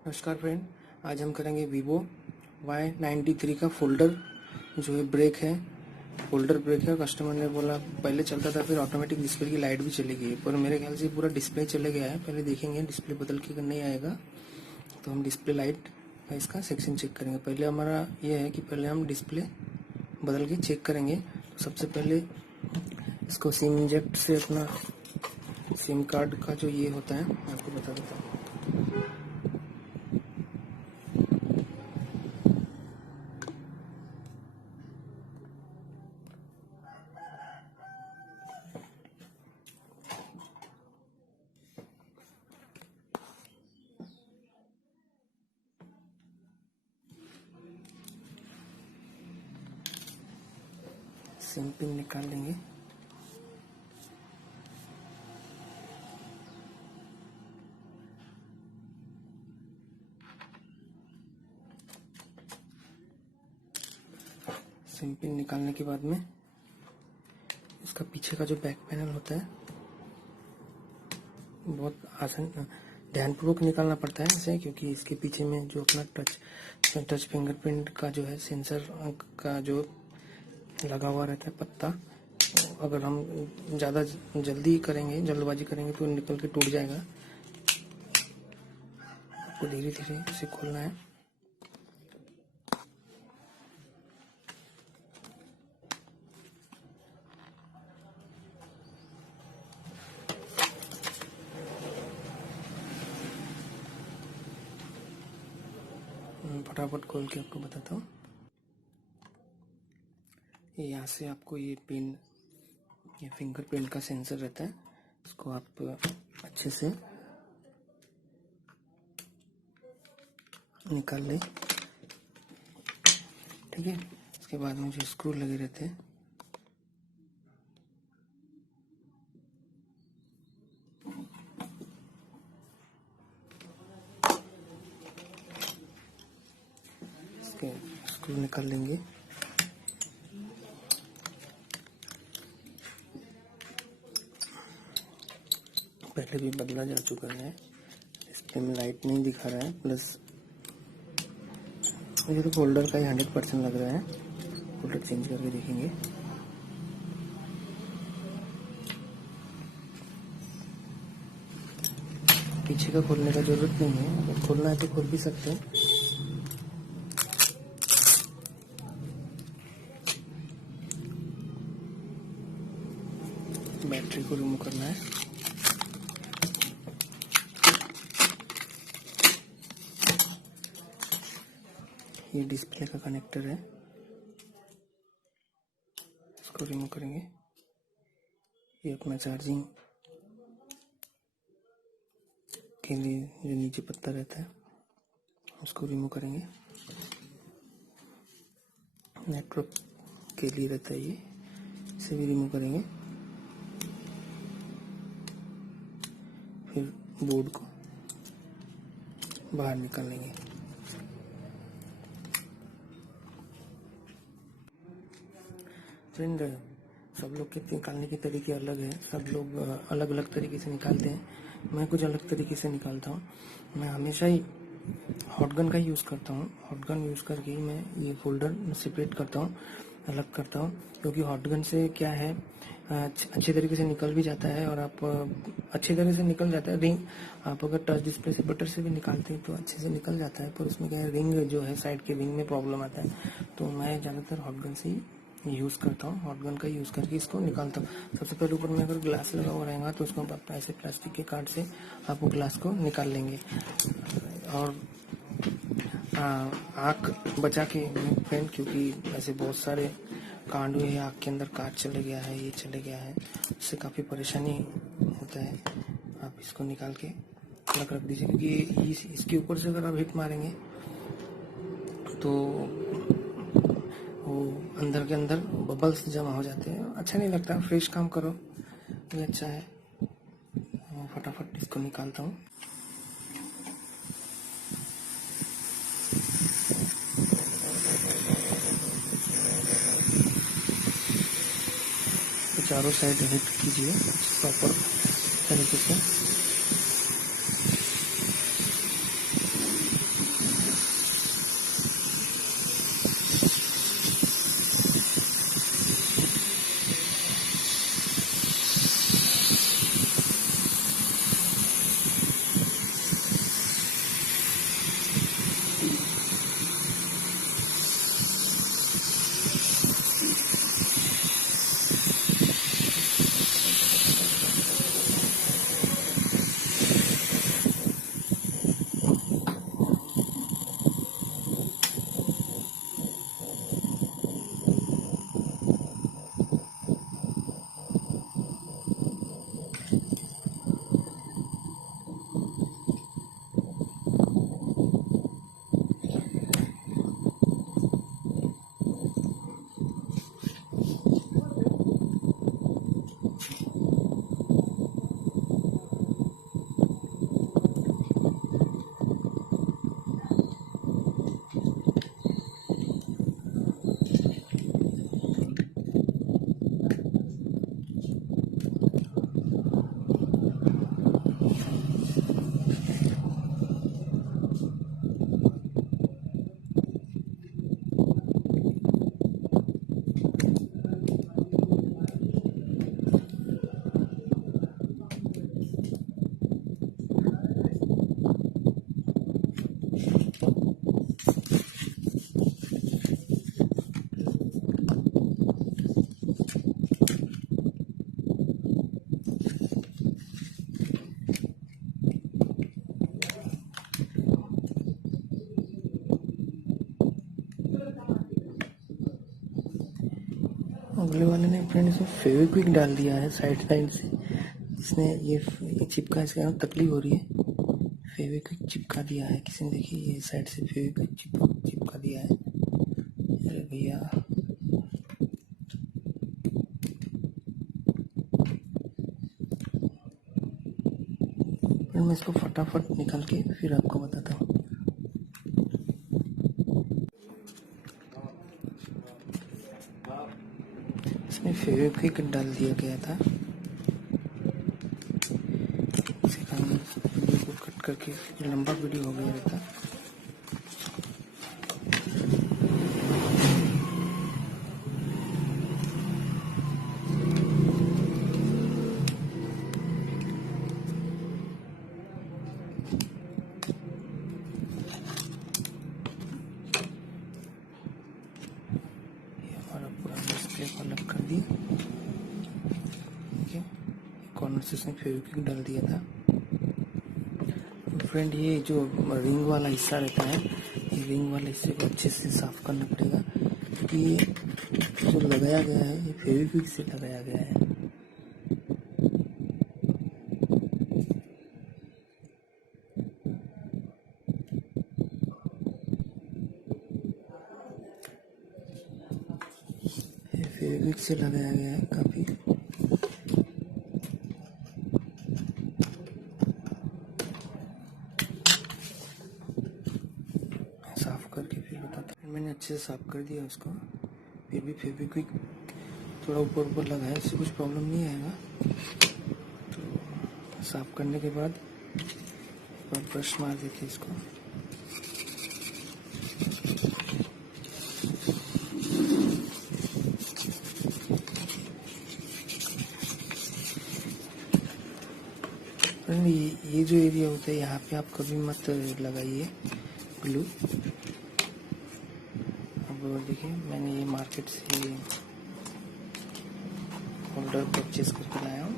नमस्कार फ्रेंड, आज हम करेंगे वीवो y93 का फोल्डर जो है ब्रेक है। फोल्डर ब्रेक है। कस्टमर ने बोला पहले चलता था, फिर ऑटोमेटिक डिस्प्ले की लाइट भी चली गई, पर मेरे ख्याल से पूरा डिस्प्ले चले गया है। पहले देखेंगे डिस्प्ले बदल के नहीं आएगा तो हम डिस्प्ले लाइट का इसका सेक्शन चेक करेंगे। पहले हमारा ये है कि पहले हम डिस्प्ले बदल के चेक करेंगे। तो सबसे पहले इसको सिम इंजेक्ट से अपना सिम कार्ड का जो ये होता है मैं आपको बता देता हूँ। सिम पिन निकाल लेंगे। सिम पिन निकालने के बाद में इसका पीछे का जो बैक पैनल होता है बहुत आसान ध्यानपूर्वक निकालना पड़ता है इसे, क्योंकि इसके पीछे में जो अपना टच फिंगरप्रिंट का जो है सेंसर का जो लगा हुआ रहता है पत्ता, अगर हम ज़्यादा जल्दी करेंगे, जल्दबाजी करेंगे तो निकल के टूट जाएगा। आपको धीरे धीरे इसे खोलना है। फटाफट खोल के आपको बताता हूँ। यहाँ से आपको ये पिन, ये फिंगरप्रिंट का सेंसर रहता है, इसको आप अच्छे से निकाल लें। ठीक है, इसके बाद में जो स्क्रू लगे रहते हैं इसके स्क्रू निकाल लेंगे। पहले भी बदला जा चुका है, डिस्प्ले में लाइट नहीं दिखा रहा है, प्लस मुझे तो फोल्डर का ही 100% लग रहा है। फोल्डर चेंज करके देखेंगे। पीछे का खोलने का जरूरत नहीं है, अगर खोलना है तो खोल भी सकते हैं। बैटरी को रिमूव करना है। ये डिस्प्ले का कनेक्टर है, इसको रिमूव करेंगे। ये अपना चार्जिंग के लिए जो नीचे पत्ता रहता है उसको रिमूव करेंगे। नेटवर्क के लिए रहता है ये, इसे भी रिमूव करेंगे। फिर बोर्ड को बाहर निकाल लेंगे। फ्रेंड, सब लोग के निकालने के तरीके अलग हैं, सब लोग अलग अलग तरीके से निकालते हैं। मैं कुछ अलग तरीके से निकालता हूँ। मैं हमेशा ही हॉटगन का यूज़ करता हूँ। हॉटगन यूज़ करके ही मैं ये फोल्डर सेपरेट करता हूँ, अलग करता हूँ, क्योंकि हॉटगन से क्या है, अच्छे तरीके से निकल भी जाता है और आप अच्छे तरीके से निकल जाता है। रिंग आप अगर टच डिस्प्ले से बटर से भी निकालते हैं तो अच्छे से निकल जाता है, पर उसमें क्या है, रिंग जो है साइड के रिंग में प्रॉब्लम आता है। तो मैं ज़्यादातर हॉटगन से ही यूज़ करता हूँ। हॉटगन का यूज़ करके इसको निकालता हूँ। सबसे पहले ऊपर में अगर ग्लास लगा हुआ रहेगा तो उसको आप ऐसे प्लास्टिक के कार्ड से आप वो ग्लास को निकाल लेंगे। और आँख बचा के फ्रेंड, क्योंकि ऐसे बहुत सारे कांड हुए हैं, आँख के अंदर कांच चले गया है, ये चले गया है, उससे काफ़ी परेशानी होता है। आप इसको निकाल के अलग रख दीजिए, क्योंकि इसके ऊपर से अगर आप हिट मारेंगे तो वो अंदर के अंदर बबल्स जमा हो जाते हैं, अच्छा नहीं लगता। फ्रेश काम करो ये अच्छा है। फटाफट इसको निकालता हूँ। तो चारों साइड हिट कीजिए प्रॉपर तरीके से। अगले वाले ने फ्रेंड इसमें फेविक्विक डाल दिया है साइड साइड से, इसने ये चिपका, इसके कारण तकलीफ हो रही है। फेविक्विक चिपका दिया है किसी ने, देखिए ये साइड से फेविक्विक चिपका दिया है। अरे भैया, फिर मैं इसको फटाफट निकाल के फिर आपको बताता हूँ। इसमें फेविक्विक डाल दिया गया था, इसी कारण वीडियो को कट करके लंबा वीडियो हो गया रहता। डिस्प्ले को अलग कर दिया, ठीक है। कॉर्नर से इसमें फेविक्विक डाल दिया था। फ्रेंड ये जो रिंग वाला हिस्सा रहता है, ये रिंग वाले हिस्से को अच्छे से साफ करना पड़ेगा, क्योंकि ये जो लगाया गया है ये फेविक्विक से लगाया गया है। ये फेविक्विक से लगाया गया है काफी। साफ करके फिर बताता हूँ। मैंने अच्छे से साफ कर दिया उसको, फिर भी फेविक्विक थोड़ा ऊपर लगा है, इससे कुछ प्रॉब्लम नहीं आएगा। तो साफ करने के बाद एक बार ब्रश मार देते इसको। ये जो एरिया होता है यहाँ पे आप कभी मत लगाइए ग्लू। अब देखिए, मैंने ये मार्केट से होल्डर परचेज करके लाया हूँ।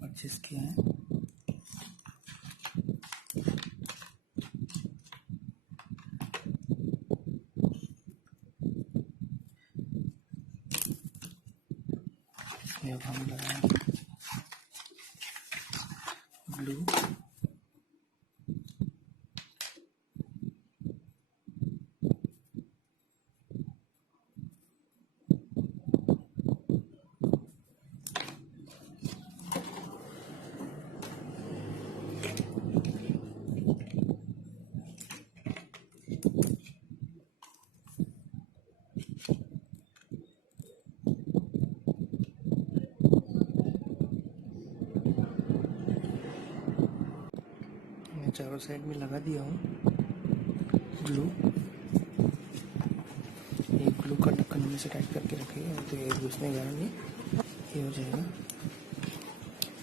परचेज किया है। अब हम लगाएंगे ग्लू। चारों साइड में लगा दिया हूँ ग्लू। ये ग्लू का ढक्कन में से टाइट करके रखिए, तो ये घुसने के कारण ये हो जाएगा।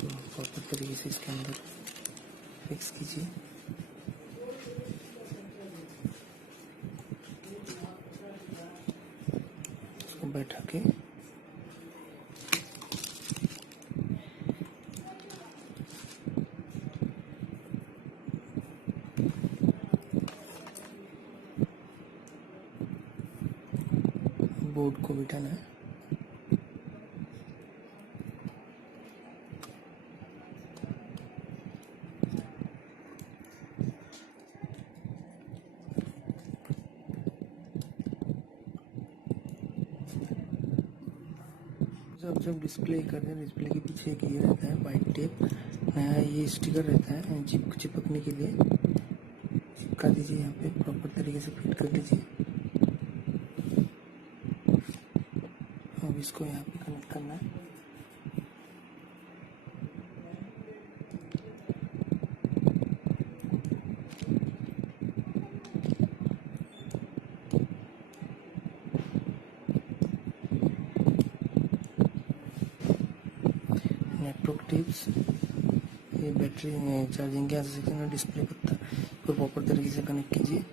तो प्रॉपर तरीके से इसके अंदर फिक्स कीजिए। इसको बैठा के बोर्ड को बिठाना है। जब डिस्प्ले करते हैं, डिस्प्ले के पीछे एक ये रहता है वाइट टेप, नया ये स्टिकर रहता है चिपकने के लिए। चिपका दीजिए, यहाँ पे प्रॉपर तरीके से फिट कर लीजिए। अब इसको यहाँ पे कनेक्ट करना है। नेटवर्क टेप बैटरी चार्जिंग के सेक्शन में डिस्प्ले पत्ता को प्रॉपर तरीके से कनेक्ट कीजिए।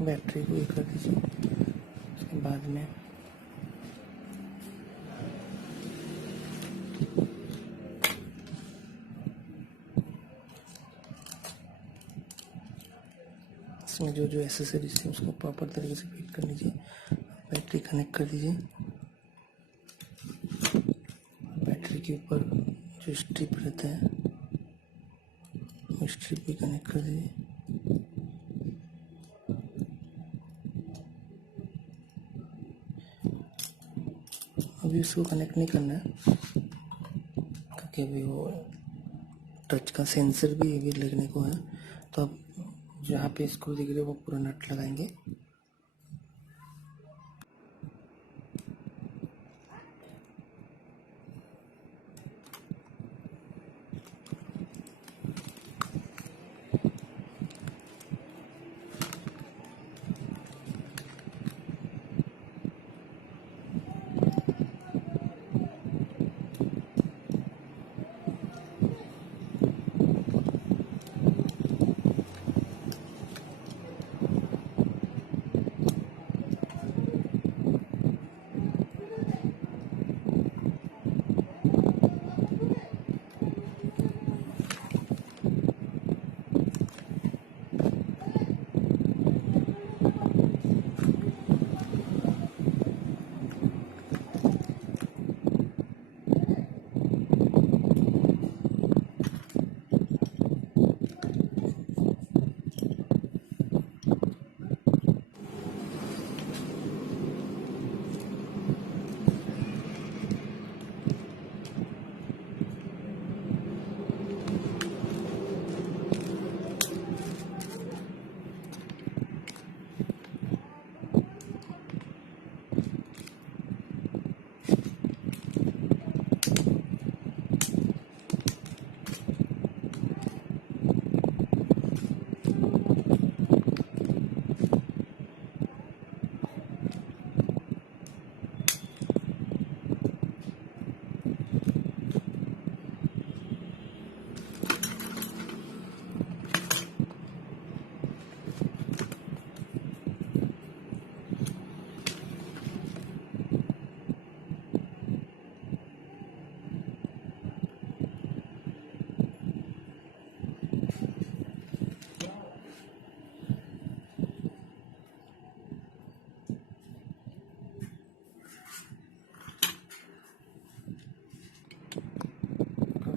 बैटरी को ये कर दीजिए। उसके बाद में इसमें जो जो एसेसरीज है उसको प्रॉपर तरीके से फिट कर लीजिए। बैटरी कनेक्ट कर दीजिए। बैटरी के ऊपर जो स्ट्रिप रहता है वो स्ट्रिप भी कनेक्ट कर दीजिए। अभी उसको कनेक्ट नहीं करना है क्योंकि अभी वो टच का सेंसर भी लगने को है, तो अब जहाँ पे स्क्रू दिख रही है वो पूरा नट लगाएंगे।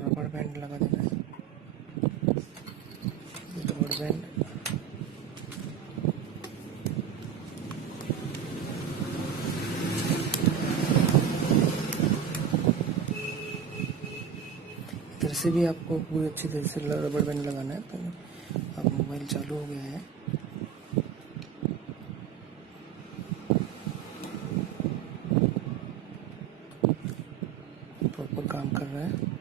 रबड़ बैंड लगा देना है। रबड़ बैंड इधर से भी आपको पूरी अच्छी तरह से रबड़ बैंड लगाना है। तो अब मोबाइल चालू हो गया है। प्रॉपर काम कर रहा है।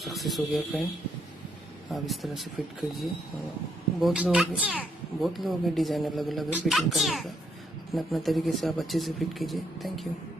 सक्सेस हो गया फ्रेंड। आप इस तरह से फिट कीजिए। बहुत लोगों के डिज़ाइन अलग अलग है फिटिंग करने का। अपने अपने तरीके से आप अच्छे से फिट कीजिए। Thank you.